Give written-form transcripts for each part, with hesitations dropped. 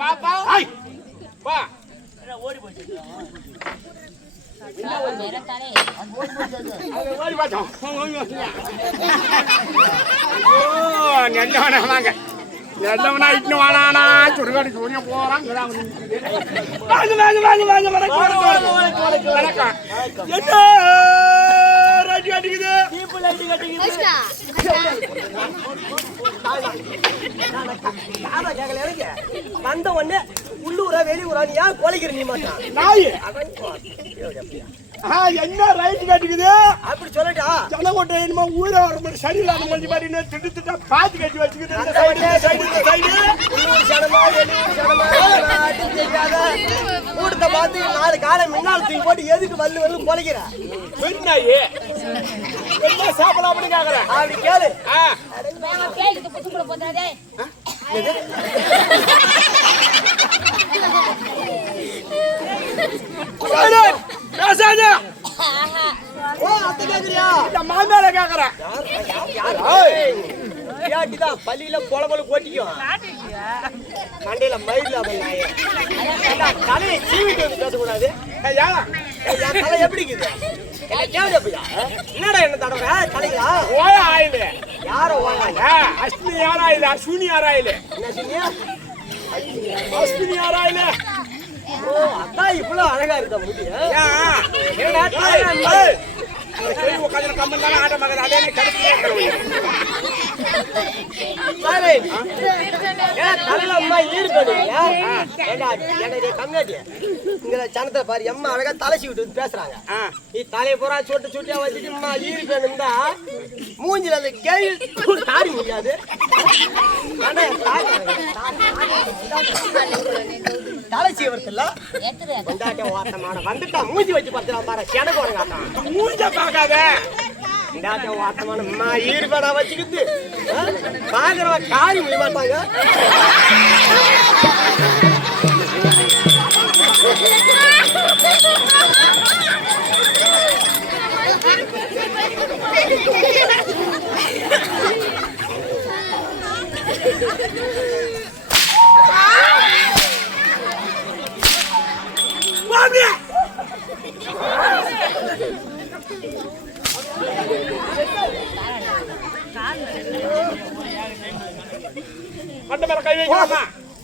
பாப்பா வா ஓடி போச்சு வாங்க எல்லவனா இட்டு வானா சுடுகாடு சூரிய போறான் வந்த உடனே உள்ளூரா வெளியூரா நீ ஏன் கொலைக்கிற நீ மாட்டான் என்ன ரைட் கட்டிக்குது அப்படி சொல்லட்டா ஜனகோட்டை என்னமோ ஊரே வர மாதிரி சரியில்லாத மாதிரி மாதிரி திட்டு திட்டா பாத்து கட்டி வச்சுக்கிட்டு கூட்டத்தை பார்த்து 4 காலம் முன்னால் தூக்கி போட்டு எதுக்கு வல்லு வல்லு கொலைக்கிற என்ன சாப்பிடலாம் அப்படின்னு கேக்குறேன் அப்படி கேளு மாந்தால கேக்குறேன் பள்ளியில பொலபொல போட்டிக்கும் மண்டையில மயில தலையை சீவிட்டு வந்து பேசக்கூடாது தலை எப்படி என்னடா என்ன தடவை தலையா ஓய ஆயில யாரோ ஓயாங்க அஸ்வினி யாராயில அஸ்வினி யாராயில அஸ்வினி யாராயில அதான் இவ்வளவு அழகா இருக்கா முடி உட்காந்து கம்மன் தானே ஆட்ட மகன் அதே கடுப்பு தலையில அம்மா ஈடுபடு கம்மியாட்டி இங்க சனத்தை பாரு அம்மா அழகா தலைச்சி விட்டு பேசுறாங்க நீ தலையை பூரா சொட்டு சுட்டியா வச்சுட்டு அம்மா ஈடுபேன் இருந்தா மூஞ்சில அந்த கேள்வி தாடி முடியாது தலைச்சி வருத்துல வந்துட்டா மூஞ்சி வச்சு பார்த்துலாம் பாரு கிணக்கு வரங்காட்டான் மூஞ்ச பார்க்காத வாத்தமான ஈடுபடா வச்சுக்கிட்டு பாக்குறவ காரி முடிய மாட்டாங்க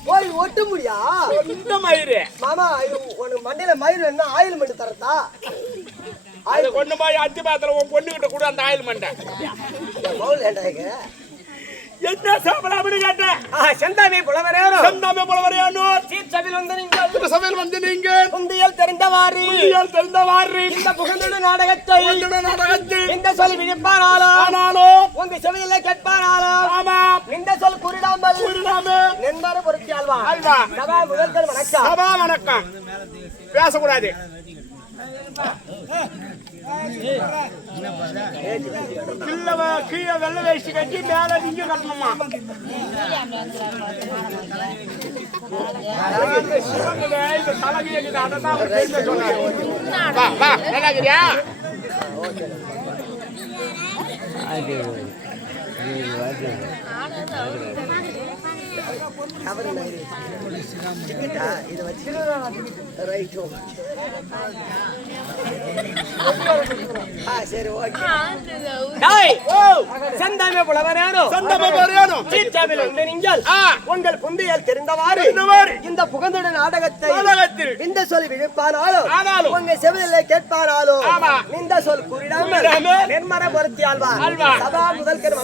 போய் ஒட்ட முடியா மயிறு மாமா உனக்கு மண்டையில மயிறு என்ன ஆயில் மண்டு தரதா அது கொண்டு போய் அத்தி பாத்திரம் உன் பொண்ணு கிட்ட கூட அந்த ஆயில் மண்டை என்ன சாப்பிடலாம் அப்படின்னு கேட்டேன் செந்தாமே புலவரேனோ செந்தாமே புலவரேனோ சீர்சபையில் வந்து நீங்கள் சபையில் வந்து நீங்க குந்தியல் தெரிந்தவாறு இந்த புகழ்ந்த நாடகத்தை இந்த சொல் விழிப்பானாலோ ஆனாலும் உங்க செவியில கேட்பானாலோ ஆமா இந்த சொல் குறிடாமல் நண்பர் பொருத்தி அல்வா சபா முதல்கள் வணக்கம் சபா வணக்கம் பேசக்கூடாது கீழே வெள்ள வேஷ்டி கட்டி மேல நீங்க கட்டணுமா நல்லாக்கிறியா இதை வச்சு ரைட் சரி ஓகே செந்தாமே புலவரேனோ சீர்சபையில் வந்து நீங்கள் உங்கள் புந்தியல் தெரிந்தவாறு இந்த புகழ்ந்த நாடகத்தில் இந்த சொல் விழிப்பானாலும் உங்க செவியிலே கேட்பானாலும் இந்த சொல் குறிடாமல் நென்மர பொருத்தி ஆழ்வார் சபா முதல்கர்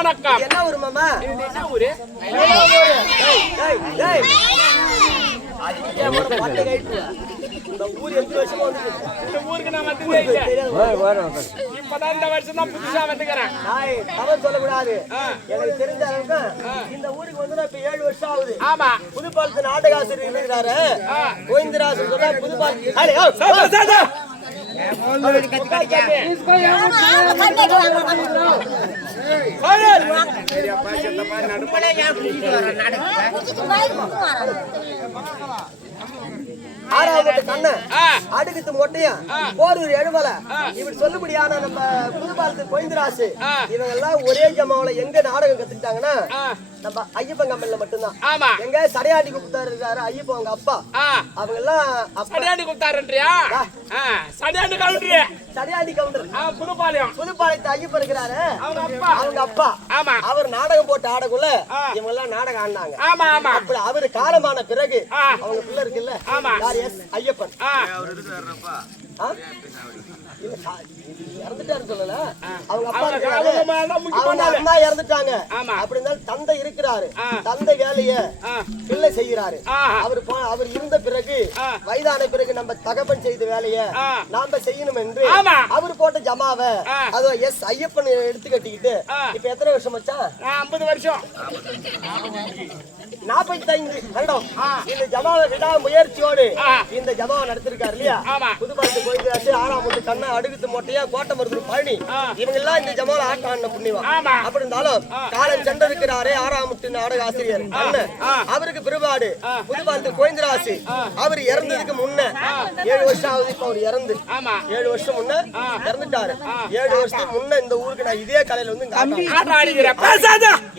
வணக்கம் என்ன ஊரு மாமா இந்த ஊர் எந்த வருஷமா வந்து இந்த ஊருக்கு நான் வந்ததே இப்பதான் இந்த வருஷம் தான் புதுசா வந்துக்கிறேன் தவறு சொல்லக்கூடாது எனக்கு தெரிஞ்ச அளவுக்கு இந்த ஊருக்கு வந்து இப்ப 7 வருஷம் ஆகுது ஆமா புதுப்பாலத்து நாடக ஆசிரியர் இருக்கிறாரு கோவிந்தராஜ் சொல்ற புதுப்பாலத்து ஆறாவது கண்ணன் அடுக்குத்து மொட்டையும் போரூர் எழுமலை இப்படி சொல்லுபடியான நம்ம புதுப்பாலத்து கோயந்தராசு இவங்க எல்லாம் ஒரே ஜமாவுல எங்க நாடகம் கத்துக்கிட்டாங்கன்னா நம்ம ஐயப்பன் கம்பெனில மட்டும்தான். எங்க சடையாண்டி குப்தார் இருக்காரு ஐயப்பன் அவங்க அப்பா அவங்க எல்லாம் சடையாண்டி குப்தாருன்றியா? சடையாண்டி கவுண்டர் புதுப்பாளையத்து ஐயப்பன் இருக்கிறாரு அவங்க அப்பா. அவர் நாடகம் போட்டு ஆடக்குள்ள இவங்க எல்லாம் நாடகம் ஆடினாங்க. அப்படி அவரு காலமான பிறகு அவங்க பிள்ளை இருக்குல்ல ஐயப்பன் இறந்துட்டாரு சொல்லல அவங்க அப்பா அம்மா இறந்துட்டாங்க. அப்படி இருந்தாலும் தந்தை இருக்கிறாரு, தந்தை வேலைய பிள்ளை செய்யறாரு. அவர் இருந்த பிறகு வயதான பிறகு நம்ம தகப்பன் செய்த வேலைய நாம செய்யணும் என்று அவர் போட்ட ஜமாவை அதோ எஸ் ஐயப்பன் எடுத்து கட்டிக்கிட்டு இப்ப எத்தனை வருஷம் வச்சா? 50 வருஷம் 45 வருடம் இந்த ஜமாவை விடா முயற்சியோடு இந்த ஜமாவை நடத்திருக்காரு இல்லையா? புதுப்பாலத்து கோயில் ஆறாம் முட்டு கண்ணா அடுக்குத்து மொட்டையா கோட்டை மருத்துவ பழனி இவங்க எல்லாம் இந்த ஜமாவில் ஆட்டம் ஆடின புண்ணியவா. அப்படி இருந்தாலும் காலம் சென்றிருக்கிறாரே ஆறாம் முட்டு நாடக ஆசிரியர் அண்ணன் அவருக்கு பிற்பாடு புதுப்பாலத்து கோயந்தராசு அவர் இறந்ததுக்கு முன்ன 7 வருஷம் ஆகுது. இப்ப அவர் இறந்து 7 வருஷம் முன்ன இறந்துட்டாரு. 7 வருஷத்துக்கு முன்ன இந்த ஊருக்கு நான் இதே கலையில வந்து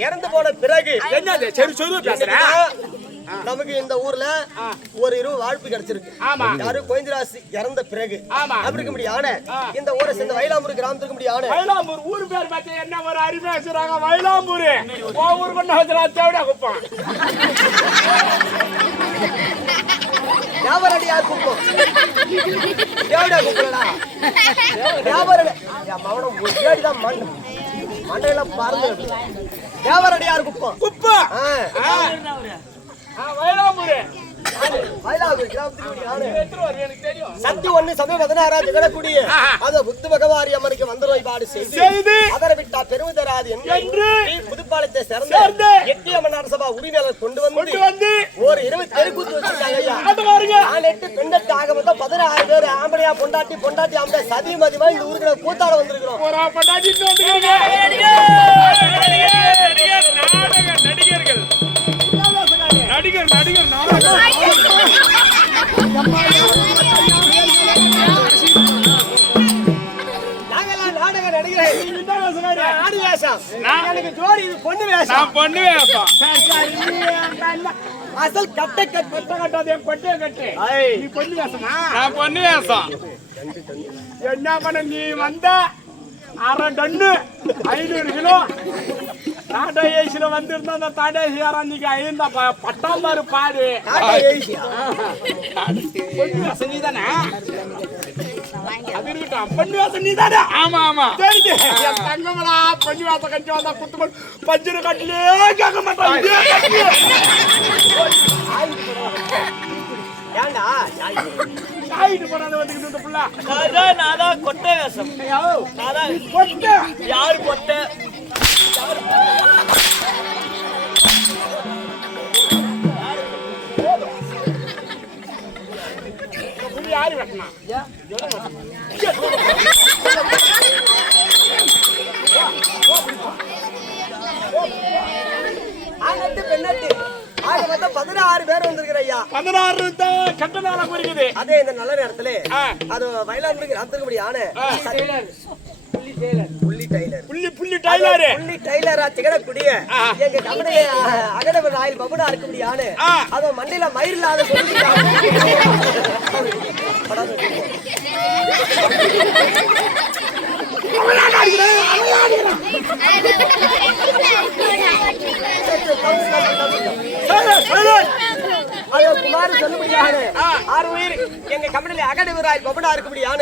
இறந்து போன பிறகு நமக்கு இந்த ஊர்ல ஒரு இரவு வாழ்ப்பு கிடைச்சிருக்கு. யாரு கோயந்தராசு இறந்த பிறகு அப்படி முடியான இந்த ஊரை சேர்ந்த வயலாம்பூர் கிராமத்துக்கு முடியான வயலாம்பூர் ஊர் பேர் பார்த்து என்ன ஒரு அருமையா சொல்றாங்க. வயலாம்பூர் ஊர் கொண்டு வச்சுறா தேவடியா குப்பம் வியாபாரடியார் குப்பம் தேவடியா குப்பலடா வியாபார மவனம் தேடிதான் மண்டையெல்லாம் பறந்து வியாபாரடியார் குப்பம் குப்பம் சக்தி ஒண்ணு சமயம் 16 ஜெகடக்கூடிய அத புத்து பகவாரி அம்மனுக்கு வந்தரோய் பாடு செய்து அதரை விட்டா பெருமை தராது என்று புதுப்பாளையத்தை சேர்ந்த எட்டியம்மன் அரசபா உரிமையாளர் கொண்டு வந்து ஒரு 20 தெருக்கூத்து வச்சிருக்காங்க ஐயா. 8 பெண்ணட்டு ஆக மொத்தம் 16 பேர் ஆம்பளையா பொண்டாட்டி ஆம்பளை சதி மதிமா இந்த ஊருக்கு கூத்தாட வந்திருக்கிறோம். நடிகர் நாடக நடிகர் பொண்ணு வேஷம் அசல் கட்ட கட்டாத கொட்டை கட்டு நீ பொண்ணு வேஷமா? நான் பொண்ணு வேஷம். என்ன பண்ண நீ வந்த 1/2 டன்னு 500 கிலோ டாடா ஏசில வந்திருந்தா அந்த டாடா ஏசியாரா நீங்க ஐந்தா பட்டாம்பாரு பாடு பொண்ணு வேஷம் நீ தானே? அது இருக்கட்டும், பொண்ணு வேஷம் நீ தானே? ஆமா தெரியுது. தங்கமலா பொண்ணு வேஷம் கட்டி வந்தா குத்து பஞ்சரு கட்டிலே கேட்க மாட்டான். ஏண்டா சாயிட்டு போறாத வந்துக்கிட்டு இந்த புள்ள நாதான் கொட்டை வேஷம். கொட்டை யாரு கொட்டை? யாரு வெட்டனா? பெண்ணட்டு ஆக மொத்தம் 16 பேர் வந்திருக்கிற ஐயா. 16 கட்டணால குறிக்குது. அதே இந்த நல்ல நேரத்துல அது வயலாம்பூர் கிராமத்துக்கு முடியான புள்ளி டைலரா திகழக்கூடிய எங்க கம்பெனி அகடவர் ஆயில் பபுனா இருக்க முடியாது. அத மண்டையில மயிர் இல்லாத சொல்லிட்டாங்க. குமார் சொல்லுபடியான 6 உயிர் எங்க கம்பெனில அகடவராய் பபுனா இருக்கும்படியான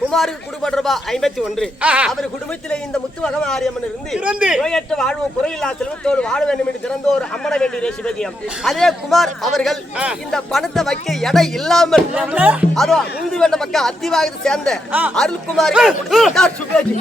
குமாருக்கு குடும்ப ரூபாய் 51. அவர் குடும்பத்திலே இந்த முத்து மகமாரியம்மன் இருந்து நோயற்ற வாழ்வும் குறையில்லா செல்வத்தோடு வாழ வேண்டும் என்று திறந்தோர் அம்மன வேண்டிய சிவஜியம். அதே குமார் அவர்கள் இந்த பணத்தை வைக்க எடை இல்லாமல் அதோ இந்து வேண்ட பக்கம் அத்திவாகத்தை சேர்ந்த அருள்குமார் சுபேஜி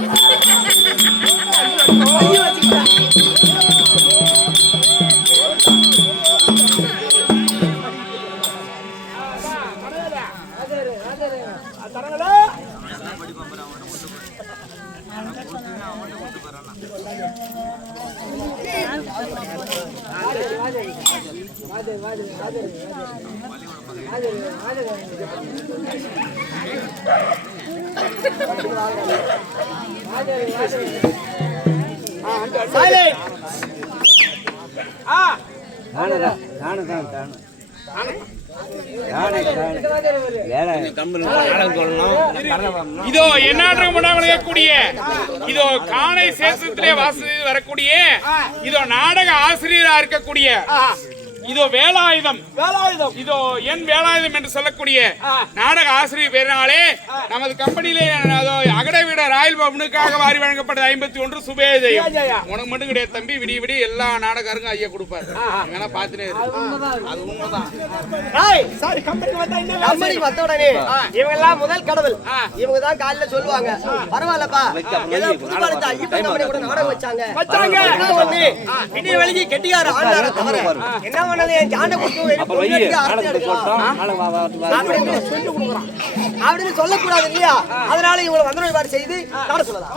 இதோ என்ன கூடிய இதோ காணை சேசத்திலே வாசி வரக்கூடிய இதோ நாடக ஆசிரியரா இருக்கக்கூடிய இதோ வேலாயுதம் இதோ என் வேலாயுதம் என்று சொல்லக்கூடிய நாடக ஆசிரியர் பேரினாலே நமது கம்பெனியிலே அகடை விட ராயல் பவனுக்காக வாரி வழங்கப்பட்ட 51 சுபேஜயம் உனக்கு மட்டும் கிடையாது தம்பி. விடிய விடிய எல்லா நாடகாருக்கும் ஐயா கொடுப்பாரு. வேணா பாத்துனே அது உண்மைதான். இவங்க எல்லாம் முதல் கடவுள். இவங்க தான் காலையில சொல்லுவாங்க பரவாயில்லப்பா ஏதோ புதுப்பாடத்தா இப்ப நம்ம கூட நாடகம் வச்சாங்க என்ன ஒண்ணு விடிய வெளியே கெட்டியார ஆண்டார தவிர என்ன பண்ணது என் ஜாண்ட குத்து அப்படின்னு சொல்லக்கூடாது இல்லையா? அதனால இவங்களை வந்தன செய்து நாட சொல்லலாம்.